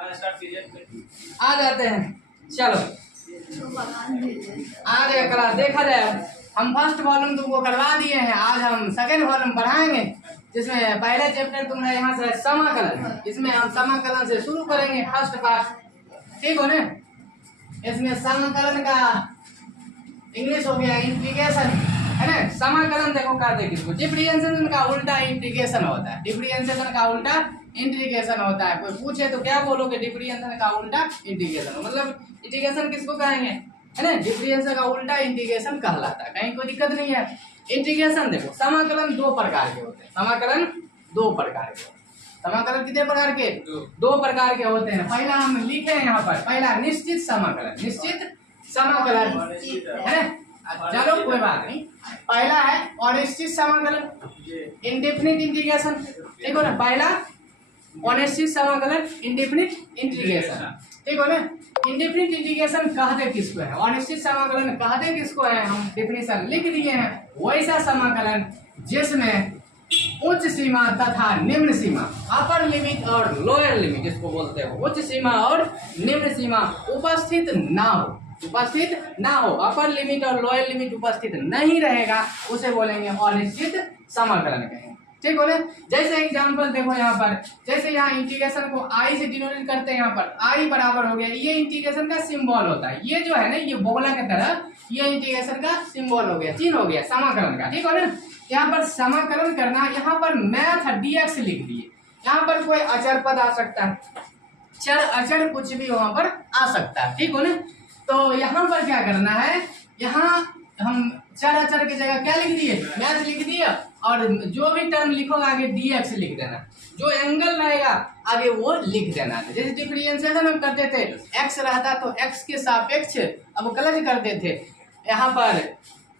आ जाते हैं। चलो आज क्लास देखा जाए, हम फर्स्ट वॉल्यूम तुमको करवा दिए हैं, आज हम सेकेंड वॉल्यूम पढ़ाएंगे, जिसमें पहले चैप्टर तुम्हारे यहाँ से समाकलन, इसमें हम समाकलन से शुरू करेंगे फर्स्ट पार्ट, ठीक हो ना। इसमें समाकलन का इंग्लिश हो गया इंटीग्रेशन, है ना। समाकलन देखो कहते हैं किसको, डिफरेंशिएशन का उल्टा इंटीग्रेशन होता है, डिफरेंशिएशन का उल्टा इंटीग्रेशन होता है। कोई पूछे तो क्या बोलोगे, डिफरेंशिएशन का उल्टा इंटीग्रेशन, मतलब इंटीग्रेशन किसको कहेंगे, है ना। डिफरेंशिएशन का उल्टा इंटीग्रेशन कहलाता है, कहीं कोई दिक्कत नहीं है। इंटीग्रेशन देखो, समाकलन दो प्रकार के होते हैं, समाकलन दो प्रकार के, समाकलन कितने प्रकार के, दो प्रकार के होते हैं। पहला हम लिखे हैं यहाँ पर, पहला निश्चित समाकलन, निश्चित समाकलन, है ना। चलो कोई बात नहीं, पहला है अनिश्चित समाकलन, इंडेफिनिट इंटीग्रेशन, ठीक हो ना। पहला अनिश्चित समाकलन, इंडेफिनिट इंटीग्रेशन, ठीक हो ना। इंडेफिनिट इंटीग्रेशन कहते किसको है, अनिश्चित समाकलन कहते किसको है, हम डेफिनेशन लिख दिए हैं। वैसा समाकलन जिसमें उच्च सीमा तथा निम्न सीमा, अपर लिमिट और लोअर लिमिट जिसको बोलते हैं, उच्च सीमा और निम्न सीमा उपस्थित ना हो, उपस्थित ना हो, अपर लिमिट और लोअर लिमिट उपस्थित नहीं रहेगा, उसे बोलेंगे अनिश्चित समाकलन कहेंगे, ठीक हो ना। जैसे एग्जांपल देखो यहाँ पर, जैसे यहाँ इंटीग्रेशन को आई से डिनोट करते हैं, यहाँ पर आई बराबर हो गया, ये इंटीग्रेशन का सिंबल होता है, ये जो है ना, ये बोला की तरह ये इंटीग्रेशन का सिंबल हो गया, चिन्ह हो गया समाकलन का, ठीक हो ना। यहाँ पर समाकलन करना, यहाँ पर मैथ dx लिख दिए, यहाँ पर कोई अचर पद आ सकता है, चर अचर कुछ भी वहां पर आ सकता है, ठीक हो ना। तो यहाँ पर क्या करना है, यहाँ हम चर अचर की जगह क्या लिख दिए, मैथ लिख दिए, और जो भी टर्म लिखोगे आगे dx लिख देना, जो एंगल रहेगा आगे वो लिख देना। जैसे डिफरेंशिएशन हम करते थे, x रहता तो x के सापेक्ष अब कलज करते थे, यहाँ पर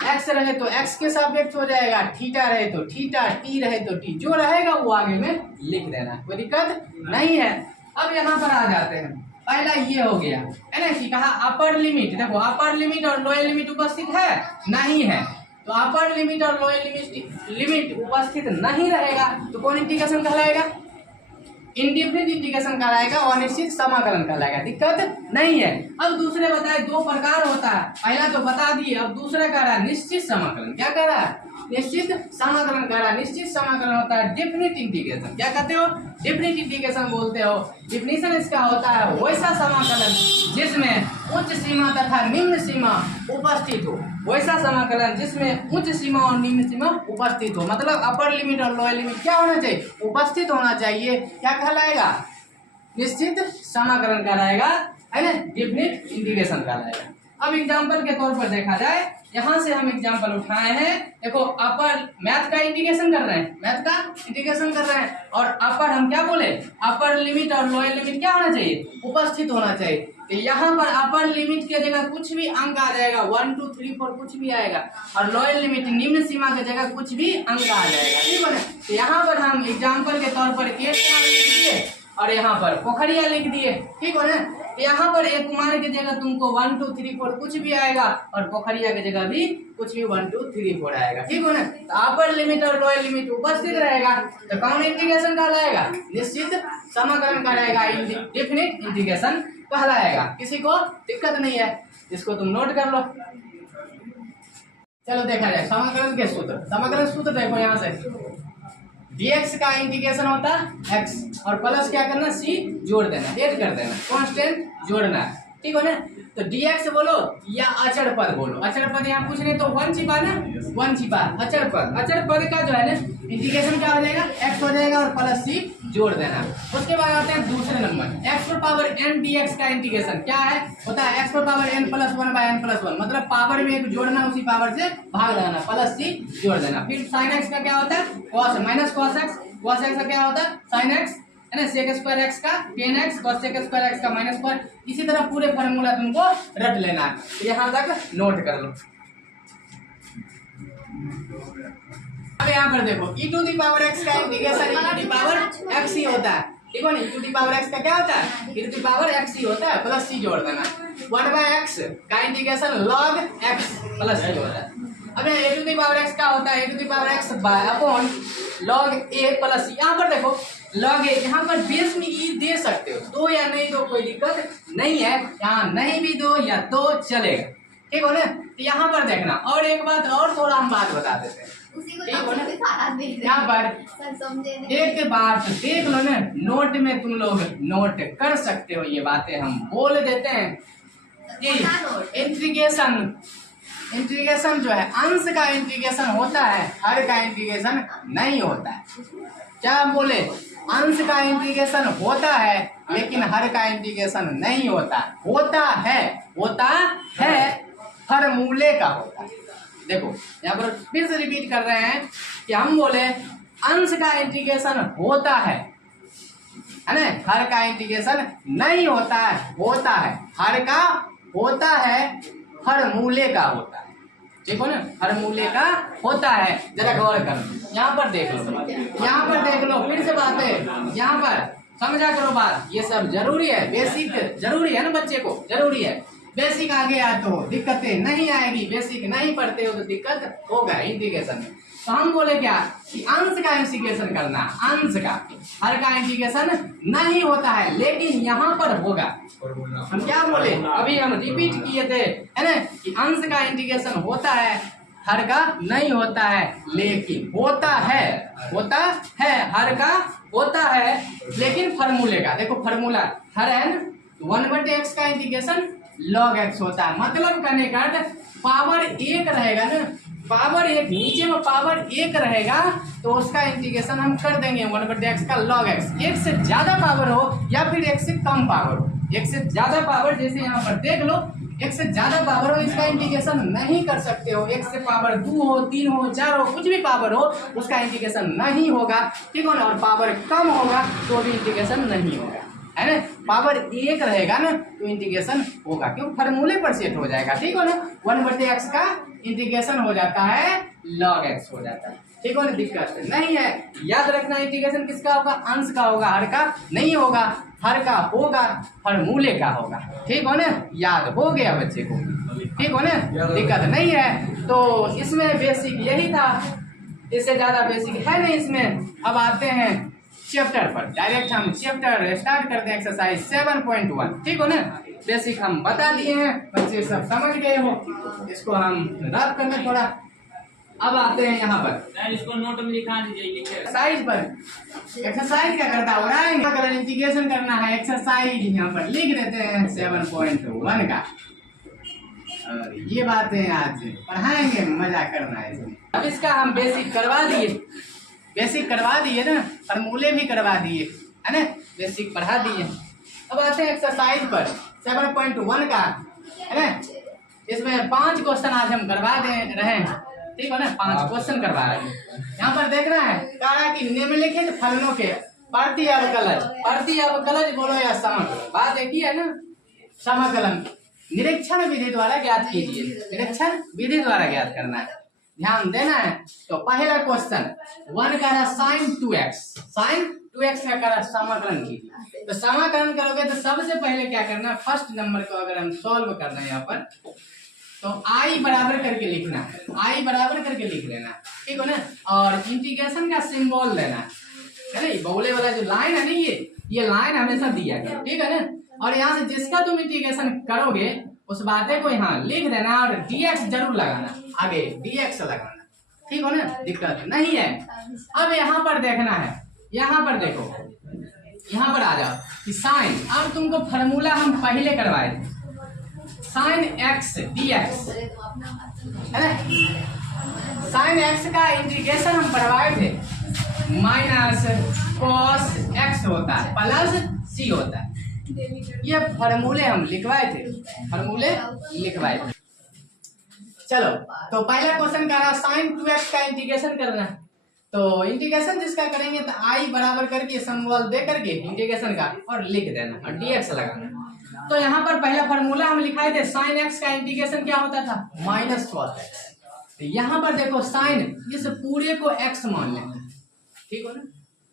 x रहे तो x के सापेक्ष हो जाएगा, थीटा रहे तो थीटा, t रहे तो t, जो रहेगा वो आगे में लिख देना, कोई दिक्कत नहीं है। अब यहाँ पर आ जाते हैं, पहला ये हो गया, है ना, कि कहा अपर लिमिट, देखो अपर लिमिट और लोअर लिमिट उपस्थित है नहीं है, तो अपर लिमिट और लोअर लिमिट उपस्थित नहीं रहेगा तो कौन इंटीग्रेशन कहलाएगा, इंडेफिनिट इंटीग्रेशन कहलाएगा, अनिश्चित समाकलन कहलाएगा, दिक्कत नहीं है। अब दूसरे बताए दो प्रकार होता है, पहला तो बता दिए, अब दूसरा कह रहा है निश्चित समाकलन, क्या कह रहा है, निश्चित समाकलन कह रहा है। निश्चित समाकलन होता है डेफिनिट इंटीग्रेशन, क्या कहते हो, डेफिनिट इंटीग्रेशन बोलते हो। डिफिनेशन इसका होता है वैसा समाकलन जिसमें उच्च सीमा तथा निम्न सीमा उपस्थित हो, वैसा समाकलन जिसमें उच्च सीमा और निम्न सीमा उपस्थित हो, मतलब अपर लिमिट और लोअर लिमिट क्या होना चाहिए, उपस्थित होना चाहिए, क्या कहलाएगा, निश्चित समाकलन कहलाएगा, है ना, डेफिनिट इंटीग्रेशन कहलाएगा। अब एग्जांपल के तौर पर देखा जाए, यहाँ से हम एग्जांपल उठाए हैं, देखो अपर मैथ का इंटीग्रेशन कर रहे हैं, मैथ का इंटीग्रेशन कर रहे हैं, और अपर हम क्या बोले, अपर लिमिट और लोअर लिमिट क्या होना चाहिए, उपस्थित होना चाहिए। तो यहाँ पर अपर लिमिट के जगह कुछ भी अंक आ जाएगा, 1 2 3 4 कुछ भी आएगा, और लोअर लिमिट निम्न सीमा के जगह कुछ भी अंक आ जाएगा, ठीक है ना। तो यहाँ पर हम एग्जाम्पल के तौर पर एक लिख दिए और यहाँ पर पोखरिया लिख दिए, ठीक हो ना। यहाँ पर एक कुमार की जगह तुमको 1 2 3 4 कुछ भी आएगा, और पोखरिया की जगह भी कुछ भी 1 2 3 4 आएगा, ठीक हो ना। तो अपर लिमिट और लोअर लिमिट उपस्थित रहेगा तो कौन इंटीग्रेशन कहलाएगा, निश्चित समाकलन कहलाएगा, डेफिनिट इंटीग्रेशन कहलाएगा। किसी को दिक्कत नहीं है, इसको तुम नोट कर लो। चलो देखा जाए समाकलन के सूत्र, समाकलन सूत्र देखो, यहाँ से dx का इंटीग्रेशन होता है x, और प्लस क्या करना, c जोड़ देना, ऐड कर देना, कांस्टेंट जोड़ना, ठीक हो ना। तो dx बोलो या अचर पद बोलो, अचर पद यहाँ पूछ रहे तो 1 छिपा ना, 1 छिपा अचर पद, अचर पद का जो है ना इंटीग्रेशन क्या हो जाएगा, x हो जाएगा और प्लस c जोड़ देना। उसके बाद आते हैं दूसरे नंबर, x पर पावर n dx का इंटीग्रेशन क्या है, होता है x पर power n plus 1 by n plus 1, मतलब पावर में एक जोड़ना, उसी पावर से भाग लगाना, प्लस c जोड़ देना। फिर sin x का क्या होता है, cos minus cos x, cos x का क्या होता है sin x, है ना, sec स्क्वायर x का tan x, cos sec square x का माइनस स्क्वायर, इसी तरह पूरे फार्मूला तुमको रट लेना है, यहाँ तक नोट कर लो। अब यहाँ पर देखो e to the power x का integration e to the power x ही होता है, ठीक है ना। e to the power x का क्या होता है, e to the power x ही होता है, प्लस c जोड़ देना। 1 बाय x का integration log x plus c होता है। अब यहाँ a to the power x का होता है a to the power x upon log a plus c। यहाँ पर देखो लॉग ए, यहाँ पर बेस में ई दे सकते हो, दो या नहीं दो कोई दिक्कत नहीं है, यहाँ नहीं भी दो या दो चलेगा, ठीक हो ना। तो यहाँ पर देखना, और एक बात और थोड़ा हम बात बता देते हैं, ठीक हो ना। यहाँ पर एक बात देख लो ना, नोट में तुम लोग नोट कर सकते हो, ये बातें हम बोल देते हैं कि इंटीग्रेशन जो है, अंश का इंटीग्रेशन होता है, हर का इंटीग्रेशन नहीं होता है। क्या हम बोले, अंश का इंटीग्रेशन होता है लेकिन हर का इंटीग्रेशन नहीं होता, होता है फॉर्मूले का होता है। देखो यहाँ पर फिर से रिपीट कर रहे हैं कि हम बोले अंश का इंटीग्रेशन होता है ना, हर का इंटीग्रेशन नहीं होता है, होता है, हर का होता है, फॉर्मूले का होता है, ठीक हो ना, फॉर्मूले का होता है। जरा गौर करो, यहाँ पर देख लो, यहाँ पर देख लो, फिर से बात है, यहाँ पर समझा करो बात, ये सब जरूरी है, बेसिक जरूरी है ना, बच्चे को जरूरी है। बेसिक आ गया तो दिक्कतें नहीं आएगी, बेसिक नहीं पढ़ते हो तो दिक्कत होगा इंटीग्रेशन में। तो हम बोले क्या कि अंश का इंटीग्रेशन करना, अंश का, हर का इंटीग्रेशन नहीं होता है लेकिन यहाँ पर होगा। हम क्या बोले, अभी हम रिपीट किए थे, है ना, कि अंश का इंटीग्रेशन होता है, हर का नहीं होता है लेकिन होता है, हर का होता है लेकिन फॉर्मूले का, देखो फॉर्मूला हर है ना, 1/x का इंटीग्रेशन log x होता है, मतलब करने का अर्थ पावर एक रहेगा ना, पावर एक, नीचे में पावर एक रहेगा तो उसका इंटीग्रेशन हम कर देंगे 1/x का log x। एक से ज्यादा पावर हो या फिर एक से कम पावर हो, एक से ज्यादा पावर, जैसे यहाँ पर देख लो, एक से ज्यादा पावर हो इसका इंटीग्रेशन नहीं कर सकते हो, एक से पावर 2 हो, 3 हो, 4 हो, कुछ भी पावर हो उसका इंटीग्रेशन नहीं होगा, ठीक हो ना। और पावर कम होगा तो भी इंटीग्रेशन नहीं होगा, है ना। पावर एक रहेगा ना तो इंटीग्रेशन होगा, क्यों, फॉर्मूले पर सेट हो जाएगा, ठीक हो ना। 1/x का इंटीग्रेशन हो जाता है log x हो जाता है, ठीक हो ना, दिक्कत नहीं है। याद रखना इंटीग्रेशन किसका होगा, अंश का होगा, हर का नहीं होगा, हर का होगा, फॉर्मूले का होगा, ठीक हो ना। याद हो गया बच्चे को, ठीक हो ना, दिक्कत नहीं है। तो इसमें बेसिक यही था, इससे ज्यादा बेसिक है नहीं इसमें। अब आते हैं चैप्टर पर, डायरेक्ट हम चैप्टर स्टार्ट करते हैं, एक्सरसाइज 7.1, ठीक हो ना। बेसिक हम बता दिए हैं, बच्चे सब समझ गए हो, इसको हम रब करना थोड़ा। अब आते हैं यहाँ पर, इसको नोट में लिखा दीजिए, एक्सरसाइज पर। एक्सरसाइज क्या करता है, कलर इंटीग्रेशन करना है, एक्सरसाइज यहाँ पर लिख देते हैं 7.1 का। और ये बातें आज पढ़ाएंगे, मजा करना है इसमें। अब इसका हम बेसिक करवा दिए, बेसिक करवा दिए ना, फॉर्मूले भी करवा दिए, है ना, बेसिक पढ़ा दिए। अब आते हैं एक्सरसाइज पर 7.1 का, है ना। इसमें 5 क्वेश्चन आज हम करवा दे रहे हैं, ठीक है ना, 5 क्वेश्चन करवा रहे हैं। यहाँ पर देखना है, कहा कि निम्नलिखित फलनों के प्रति अवकलज बोलो या समाकलन, बात एक ही है ना, समाकलन निरीक्षण विधि द्वारा ज्ञात कीजिए, निरीक्षण विधि द्वारा ज्ञात करना है, ध्यान देना है। तो पहला क्वेश्चन 1 का है sin 2x का करा समाकलन कीजिए। तो समाकलन करोगे तो सबसे पहले क्या करना, फर्स्ट नंबर को अगर हम सॉल्व कर रहे हैं यहाँ पर, तो i बराबर करके लिखना है, i बराबर करके लिख लेना, ठीक हो ना। और इंटीग्रेशन का सिंबल लेना है ना, बगले वाला जो लाइन है ना, ये लाइन हमेशा दिया गया, ठीक है ना। और यहाँ से जिसका तुम इंटीग्रेशन करोगे उस बातें को यहाँ लिख देना और dx जरूर लगाना, आगे dx लगाना, ठीक हो ना, दिक्कत नहीं है। अब यहाँ पर देखना है, यहाँ पर देखो, यहाँ पर आ जाओ कि साइन, अब तुमको फार्मूला हम पहले करवाए थे, साइन x dx, है ना, साइन x का इंटीग्रेशन हम करवाए थे, माइनस cos x होता है प्लस c होता है, ये फार्मूले हम लिखवाए थे, फार्मूले लिखवाए थे। चलो, तो पहला क्वेश्चन कर रहा साइन 2x का इंटीग्रेशन करना है। तो इंटीग्रेशन जिसका करेंगे तो i बराबर करके सिंबल दे करके इंटीग्रेशन का और लिख देना और dx लगाना। तो यहाँ पर पहला फार्मूला हम लिखाए थे, साइन x का इंटीग्रेशन क्या होता था, माइनस cos x। तो यहाँ पर देखो साइन, इस पूरे को x मान लेना है, ठीक हो ना,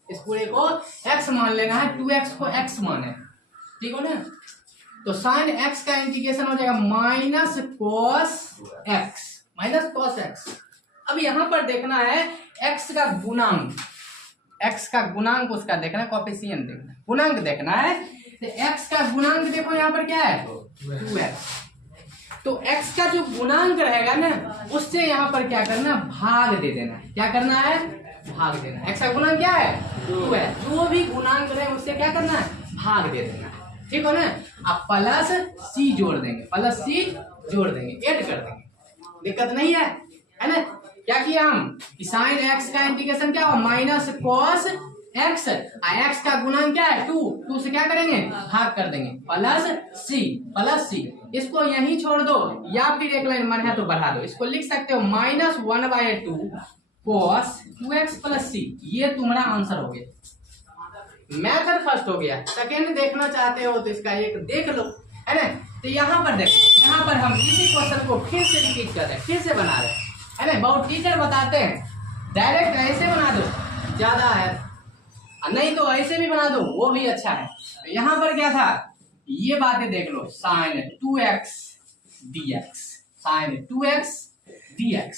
इस पूरे को x मान लेना है, 2x को x माने, ठीक हो ना। तो साइन x का इंटीग्रेशन हो जाएगा माइनस cos x। अब यहाँ पर देखना है x का गुणांक, एक्स का गुणांक उसका देखना है, कोफिशिएंट देखना है, गुणांक देखना है। तो एक्स का गुणांक देखो यहाँ पर क्या है 2x। तो x का जो गुणांक रहेगा ना उससे यहाँ पर क्या करना, भाग दे देना है। क्या करना है, भाग देना है। x का गुणांक क्या है 2 है, जो भी गुणांक रहे उससे क्या करना है, भाग दे देना है। ठीक हो ना। अब प्लस c जोड़ देंगे, प्लस c जोड़ देंगे, ऐड कर देंगे, दिक्कत नहीं है ना। क्या किया हम, साइन x का इंटीग्रेशन क्या हो माइनस कॉस x, x का गुणांक क्या है 2 से क्या करेंगे, भाग कर देंगे, प्लस c। इसको यहीं छोड़ दो या फिर एक लाइन मन है तो बढ़ा दो, इसको लिख सकते हो -1/2 cos 2x प्लस c। ये तुम्हारा आंसर हो गया। मेथड फर्स्ट हो गया। सेकेंड देखना चाहते हो तो इसका एक देख लो, है ना। तो यहाँ पर देखो, यहाँ पर हम इसी क्वेश्चन को फिर से रिपीट कर रहे हैं, फिर से बना रहे हैं, है ना। बहुत टीचर बताते हैं डायरेक्ट ऐसे बना दो ज्यादा है, नहीं तो ऐसे भी बना दो वो भी अच्छा है। तो यहाँ पर क्या था, ये बातें देख लो, sine 2x dx, sine 2x dx।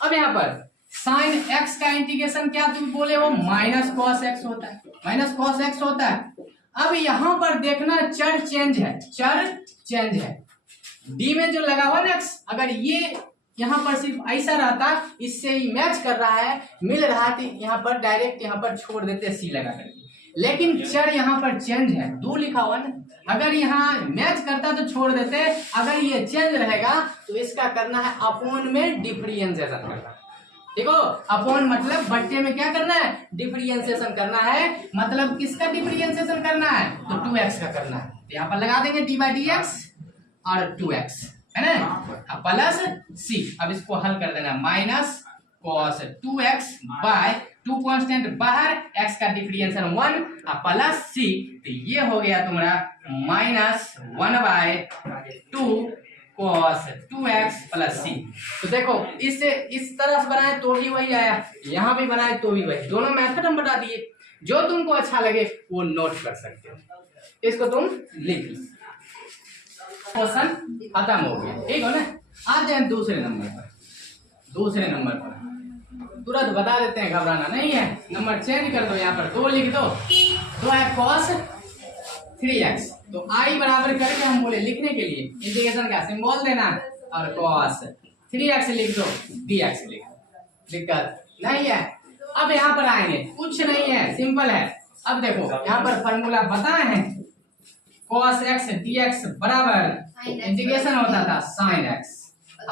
अब यहाँ पर साइन x का इंटीग्रेशन क्या तुम बोले हो, माइनस कॉस x होता है, माइनस कॉस x होता है। अब यहाँ पर देखना चर चेंज है, चर चेंज है। डी में जो लगा हुआ ना x, अगर ये यहाँ पर सिर्फ ऐसा रहता, इससे ही मैच कर रहा है, मिल रहा है, तो यहाँ पर डायरेक्ट यहाँ पर छोड़ देते सी लगा करके। लेकिन चर यहाँ पर चेंज है, 2 लिखा हुआ ना, अगर यहाँ मैच करता तो छोड़ देते, अगर ये चेंज रहेगा तो इसका करना है अपॉन में डिफरेंशिएशन करना। देखो अपॉन मतलब बट्टे में क्या करना है, डिफरेंशिएशन करना है। मतलब किसका डिफरेंशिएशन करना है, तो 2x का करना है। तो यहाँ पर लगा देंगे d/dx और 2x, है ना, प्लस c। अब इसको हल कर देना, minus cos 2x by 2 constant बाहर, x का डिफरेंशिएशन 1 प्लस c। तो ये हो गया तुम्हारा -1/2 cos 2x प्लस c। तो देखो इससे इस तरह से बनाए तो भी वही आया, यहाँ भी बनाए तो भी वही, दोनों मेथड हम बता दिए। जो तुमको अच्छा लगे वो नोट कर सकते हो, इसको तुम लिख लो। क्वेश्चन खत्म हो गया, ठीक हो ना। आ जाए दूसरे नंबर पर, दूसरे नंबर पर तुरंत बता देते हैं, घबराना नहीं है। नंबर चेंज कर दो, यहाँ पर 2 लिख दो, 2 है cos 3x। तो i बराबर करके हम बोले लिखने के लिए इंटीग्रेशन का सिंबल देना और cos 3x लिख दो, dx लिख दो, दिक्कत नहीं है। अब यहाँ पर आएंगे, कुछ नहीं है, सिंपल है। अब देखो यहाँ पर फॉर्मूला बताए हैं, cos x dx बराबर इंटीग्रेशन होता था sin x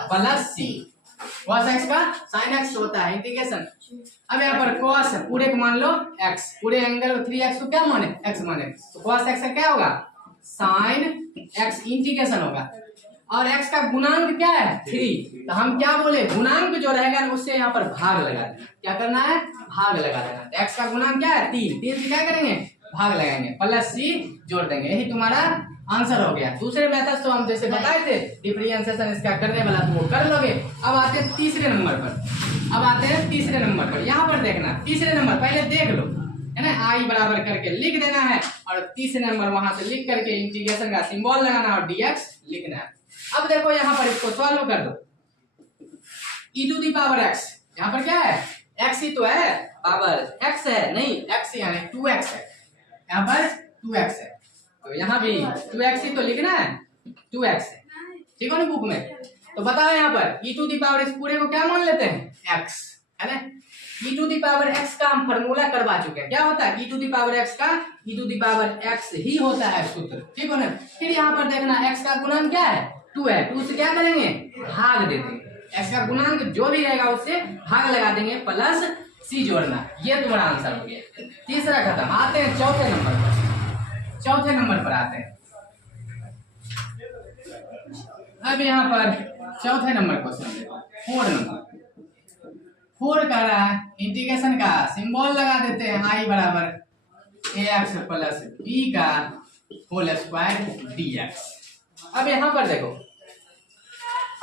plus c। cos x का sin x होता है इंटीग्रेशन। अब यहाँ पर cos पूरे को मान लो x, पूरे एंगल 3x को क्या माने, x माने, तो cos x का क्या होगा sin x इंटीग्रेशन होगा। और x का गुणांक क्या है 3, तो हम क्या बोले, गुणांक जो रहेगा ना उससे यहाँ पर भाग लगा देना। क्या करना है, भाग लगा देना। तो x का गुणांक क्या है 3 से क्या करेंगे, भाग लगाएंगे, प्लस c जोड़ देंगे, यही तुम्हारा आंसर हो गया। दूसरे मेथड तो हम जैसे बताए थे डिफरेंशिएशन इसका करने वाला, तो वो कर लोगे। अब आते हैं तीसरे नंबर पर, अब आते हैं तीसरे नंबर पर। यहाँ पर देखना, तीसरे नंबर पहले देख लो, है ना, आई बराबर करके लिख देना है और तीसरे नंबर वहां से लिख करके इंटीग्रेशन का सिंबल लगाना और dx लिखना है। अब देखो यहाँ पर इसको सॉल्व कर दो, e⁻x, यहाँ पर क्या है x ही तो है, पावर x है, नहीं x यानी 2x है, यहाँ पर 2x है, तो यहाँ भी 2x ही तो लिखना है, 2x है, ठीक है ना बुक में। तो बताओ यहाँ पर e⁻x पूरे को क्या मान लेते हैं x, है ना। e⁻x का हम फॉर्मूला करवा चुके हैं, क्या होता है e⁻x का, e⁻x ही होता है सूत्र, ठीक है ना। फिर यहाँ पर देखना x का गुणांक क्या है 2 है, 2 से क्या करेंगे, भाग दे देंगे, x का गुणांक जो भी रहेगा उससे भाग लगा देंगे, प्लस c जोड़ना। ये तुम्हारा आंसर हो गया। तीसरा खत्म। आते हैं चौथे नंबर पर, चौथे नंबर पर आते हैं। अब यहाँ पर चौथे नंबर क्वेश्चन देखो, 4 नंबर, 4 कह रहा है इंटीग्रेशन का सिंबल लगा देते हैं, i बराबर ax प्लस b का होल स्क्वायर dx। अब यहाँ पर देखो,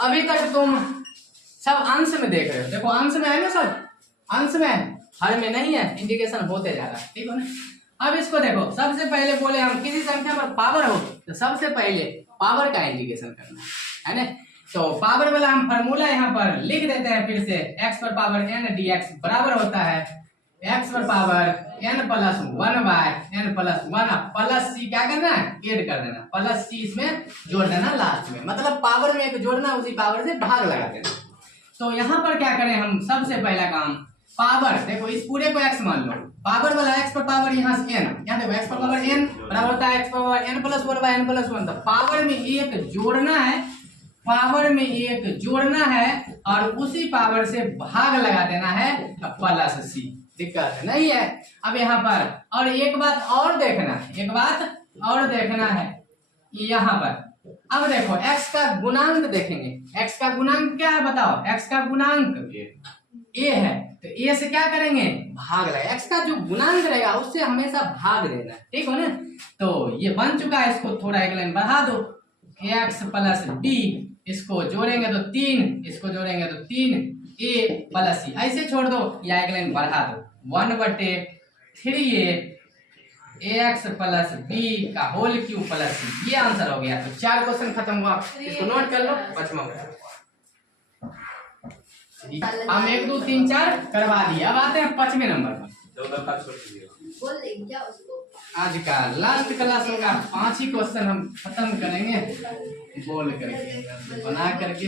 अभी तक तुम सब अंश में देख रहे हो, देखो अंश में है ना, सब अंश में, हर में नहीं है, इंटीग्रेशन होते जा रहा है, ठीक है ना। अब इसको देखो, सबसे पहले बोले हम किसी संख्या पर पावर हो तो सबसे पहले पावर का इंटीग्रेशन करना है ना। तो पावर वाला हम फार्मूला यहाँ पर लिख देते हैं फिर से, x पर पावर n dx बराबर होता है एक्स पर power n plus 1 by n plus 1 plus c क्या करना है, ऐड कर देना, प्लस सी इसमें जोड़ देना लास्ट में, मतलब पावर में एक जोड़ना, उसी पावर से भाग लगा देना। तो यहाँ पर क्या करें हम, सबसे पहला काम पावर, देखो इस पूरे को x मान लो, पावर वाला x पर पावर यहाँ से n, यहाँ देखो x पर पावर n बराबर होता है x पर power n plus 1 by n plus 1। तो पावर में एक जोड़ना है, पावर में एक जोड़ना है और उसी पावर से भाग लगा देना है प्लस सी, दिक्कत नहीं है। अब यहाँ पर और एक बात और देखना है, एक बात और देखना है यहाँ पर। अब देखो x का गुणांक देखेंगे, x का गुणांक क्या है बताओ, x का गुणांक a है, तो a से क्या करेंगे, भाग लगा, x का जो गुणांक रहेगा उससे हमेशा भाग देना, ठीक है ना। तो ये बन चुका है, इसको थोड़ा एक लाइन बढ़ा दो, x प्लस b, इसको जोड़ेंगे तो 3, इसको जोड़ेंगे तो 3a प्लस सी, ऐसे छोड़ दो या एक लाइन बढ़ा दो, 1/3a ax प्लस b का होल क्यूब प्लस सी, ये आंसर हो गया। तो 4 क्वेश्चन खत्म हुआ, इसको नोट कर लो। 5वां हम 1 2 3 4 करवा दिए, अब आते हैं 5वें नंबर पर। आज का लास्ट क्लास होगा, 5 ही क्वेश्चन हम खत्म करेंगे बोल करके, बना करके।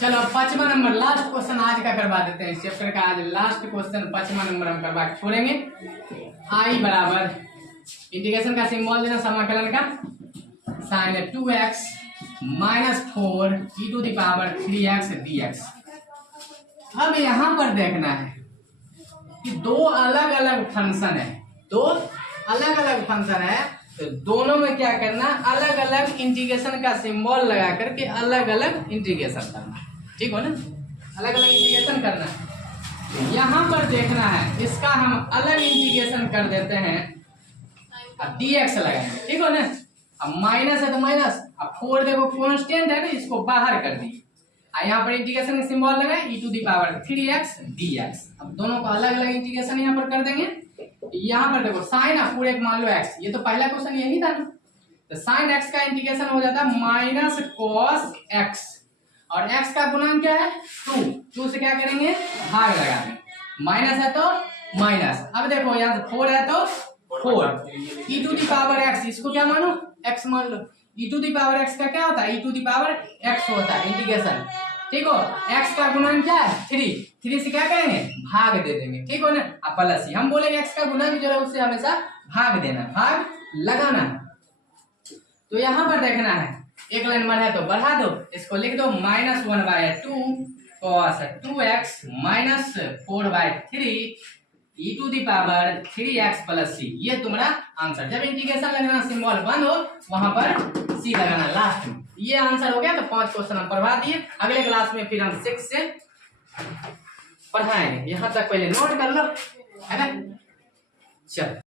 चलो 5वां नंबर लास्ट क्वेश्चन आज का करवा देते हैं, इस चैप्टर का आज लास्ट क्वेश्चन 5वां नंबर हम करवा के छोड़ेंगे। आई बराबर इंटीग्रेशन का सिंबल देना, समाकलन का sine 2x minus 4 e to the power 3x dx। अब यहाँ पर देखना है कि दो अलग अलग फंक्शन है, दो अलग अलग फंक्शन है, तो दोनों में क्या करना, अलग अलग इंटीग्रेशन का सिंबल लगा करके अलग अलग इंटीग्रेशन करना, ठीक हो ना, अलग अलग इंटीग्रेशन करना है। यहाँ पर देखना है, इसका हम अलग इंटीग्रेशन कर देते हैं, अब dx लगाएंगे, ठीक हो ना। अब माइनस है तो माइनस, अब 4 देखो कांस्टेंट है ना, इसको बाहर कर दिए, यहाँ पर इंटीग्रेशन का सिंबल लगाए e to the power 3x dx। अब दोनों को अलग अलग इंटीग्रेशन यहाँ पर कर देंगे। यहाँ पर देखो साइन है, पूरे मान लो x, ये तो पहला क्वेश्चन यही था ना, तो साइन x का इंटीग्रेशन हो जाता है माइनस cos x, और x का गुणांक क्या है 2 से क्या करेंगे, भाग लगाएंगे, माइनस है तो माइनस। अब देखो यहाँ से 4 है तो 4 e to the power x, इसको क्या मानो x मान लो, e to the power x का क्या होता है, e to the power x होता है इंटीग्रेशन, ठीक हो। x का गुणांक क्या है 3 से क्या करेंगे, भाग दे देंगे, ठीक हो ना। अब प्लस हम बोलेंगे x का गुणांक जो है उससे हमेशा भाग देना, भाग लगाना है। तो यहाँ पर देखना है, एक लाइन बढ़ा तो बढ़ा दो, इसको लिख दो -1/2 cos 2x minus 4/3 e to the power 3x plus c, ये तुम्हारा आंसर। जब इंटीग्रेशन लगाना सिंबल बंद हो वहां पर सी लगाना लास्ट में, ये आंसर हो गया। तो 5 क्वेश्चन हम पढ़वा दिए, अगले क्लास में फिर हम 6 से पढ़ाएंगे। यहाँ तक पहले नोट कर लो, है ना। चल